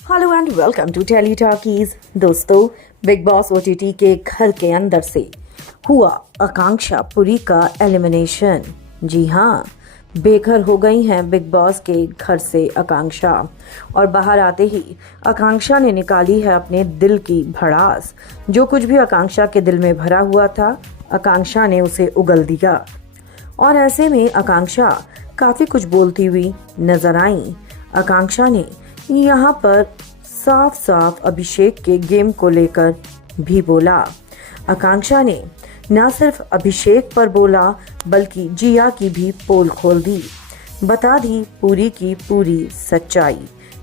Hello and welcome to Tele Talkies. दोस्तों, Bigg Boss OTT के घर के अंदर से हुआ आकांक्षा पुरी का एलिमिनेशन। जी हाँ, बेघर हो गई हैं बिग बॉस के घर से आकांक्षा, और बाहर आते ही आकांक्षा ने निकाली है अपने दिल की भड़ास। जो कुछ भी आकांक्षा के दिल में भरा हुआ था, आकांक्षा ने उसे उगल दिया। और ऐसे में आकांक्षा काफी कुछ बोलती हुई नजर आई। आकांक्षा ने यहाँ पर साफ साफ अभिषेक के गेम को लेकर भी बोला। आकांक्षा ने न सिर्फ अभिषेक पर बोला बल्कि जिया की भी पोल खोल दी, बता दी पूरी की पूरी सच्चाई।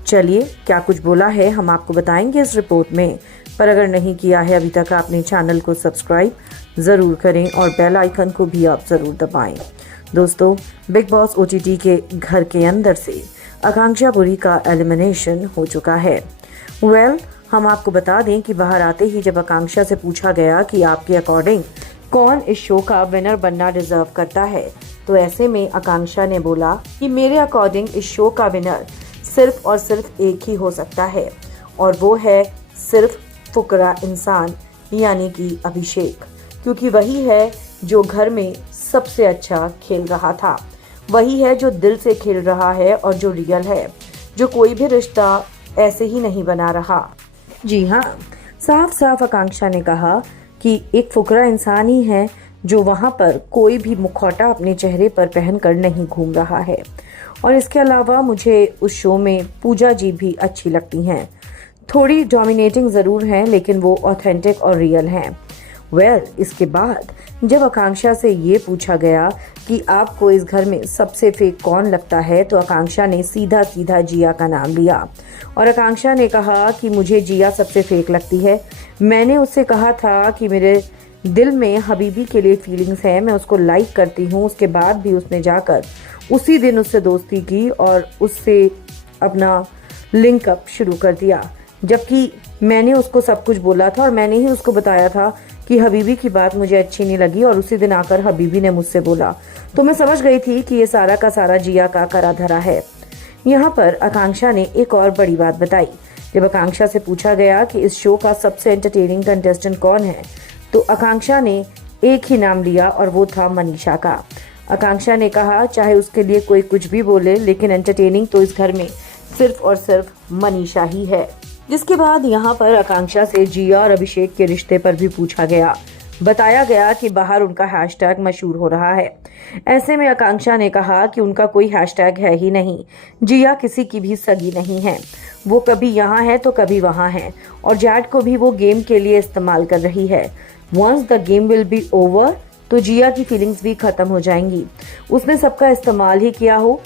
चलिए, क्या कुछ बोला है हम आपको बताएंगे इस रिपोर्ट में। पर अगर नहीं किया है अभी तक अपने चैनल को सब्सक्राइब जरूर करें और बेल आइकन को भी आप जरूर दबाएं। दोस्तों, बिग बॉस ओटीटी के घर के अंदर से आकांक्षा पुरी का एलिमिनेशन हो चुका है। हम आपको बता दें कि बाहर आते ही जब आकांक्षा से पूछा गया कि आपके अकॉर्डिंग कौन इस शो का विनर बनना डिजर्व करता है, तो ऐसे में आकांक्षा ने बोला कि मेरे अकॉर्डिंग इस शो का विनर सिर्फ और सिर्फ एक ही हो सकता है, और वो है सिर्फ फुकरा इंसान यानी कि अभिषेक। क्योंकि वही है जो घर में सबसे अच्छा खेल रहा था, वही है जो दिल से खेल रहा है और जो रियल है, जो कोई भी रिश्ता ऐसे ही नहीं बना रहा। जी हाँ, साफ साफ आकांक्षा ने कहा कि एक फुकरा इंसान ही है जो वहां पर कोई भी मुखौटा अपने चेहरे पर पहनकर नहीं घूम रहा है। और इसके अलावा मुझे उस शो में पूजा जी भी अच्छी लगती हैं। थोड़ी डोमिनेटिंग जरूर हैं, लेकिन वो ऑथेंटिक और रियल हैं। इसके बाद जब आकांक्षा से ये पूछा गया कि आपको इस घर में सबसे फेक कौन लगता है, तो आकांक्षा ने सीधा सीधा जिया का नाम लिया। और आकांक्षा ने कहा कि मुझे जिया सबसे फेक लगती है। मैंने उससे कहा था कि मेरे दिल में हबीबी के लिए फीलिंग्स है, मैं उसको लाइक करती हूँ। उसके बाद भी उसने जाकर उसी दिन उससे दोस्ती की और उससे अपना लिंक अप शुरू कर दिया, जबकि मैंने उसको सब कुछ बोला था और मैंने ही उसको बताया था कि हबीबी की बात मुझे अच्छी नहीं लगी, और उसी दिन आकर हबीबी ने मुझसे बोला। तो मैं समझ गई थी कि ये सारा का सारा जिया का करा धरा है। यहाँ पर आकांक्षा ने एक और बड़ी बात बताई। जब आकांक्षा से पूछा गया कि इस शो का सबसे एंटरटेनिंग कंटेस्टेंट कौन है, तो आकांक्षा ने एक ही नाम लिया और वो था मनीषा का। आकांक्षा ने कहा चाहे उसके लिए कोई कुछ भी बोले, लेकिन एंटरटेनिंग तो इस घर में सिर्फ और सिर्फ मनीषा ही है। जिसके बाद यहाँ पर आकांक्षा से जिया और अभिषेक के रिश्ते पर भी पूछा गया। बताया गया कि बाहर उनका हैशटैग मशहूर हो रहा है। ऐसे में आकांक्षा ने कहा कि उनका कोई हैशटैग है ही नहीं। जिया किसी की भी सगी नहीं है, वो कभी यहाँ है तो कभी वहाँ है, और जैड को भी वो गेम के लिए इस्तेमाल कर रही है। Once the game will be over, तो जिया की फीलिंग्स भी खत्म हो जाएंगी। उसने सबका इस्तेमाल ही किया हो,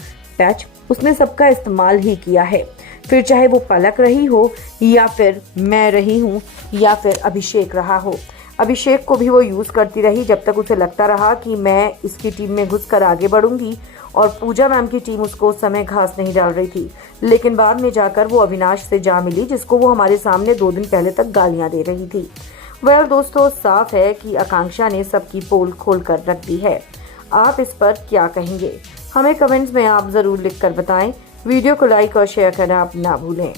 उसने सबका इस्तेमाल ही किया है। फिर चाहे वो पलक रही हो, या फिर मैं रही हूँ, या फिर अभिषेक रहा हो। अभिषेक को भी वो यूज करती रही जब तक उसे लगता रहा कि मैं इसकी टीम में घुसकर आगे बढ़ूंगी। और पूजा मैम की टीम उसको उस समय घास नहीं डाल रही थी, लेकिन बाद में जाकर वो अविनाश से जा मिली, जिसको वो हमारे सामने 2 दिन पहले तक गालियां दे रही थी। दोस्तों, साफ है कि आकांक्षा ने सबकी पोल खोल कर रख दी है। आप इस पर क्या कहेंगे? हमें कमेंट्स में आप जरूर लिखकर बताएं। वीडियो को लाइक और शेयर करना आप ना भूलें।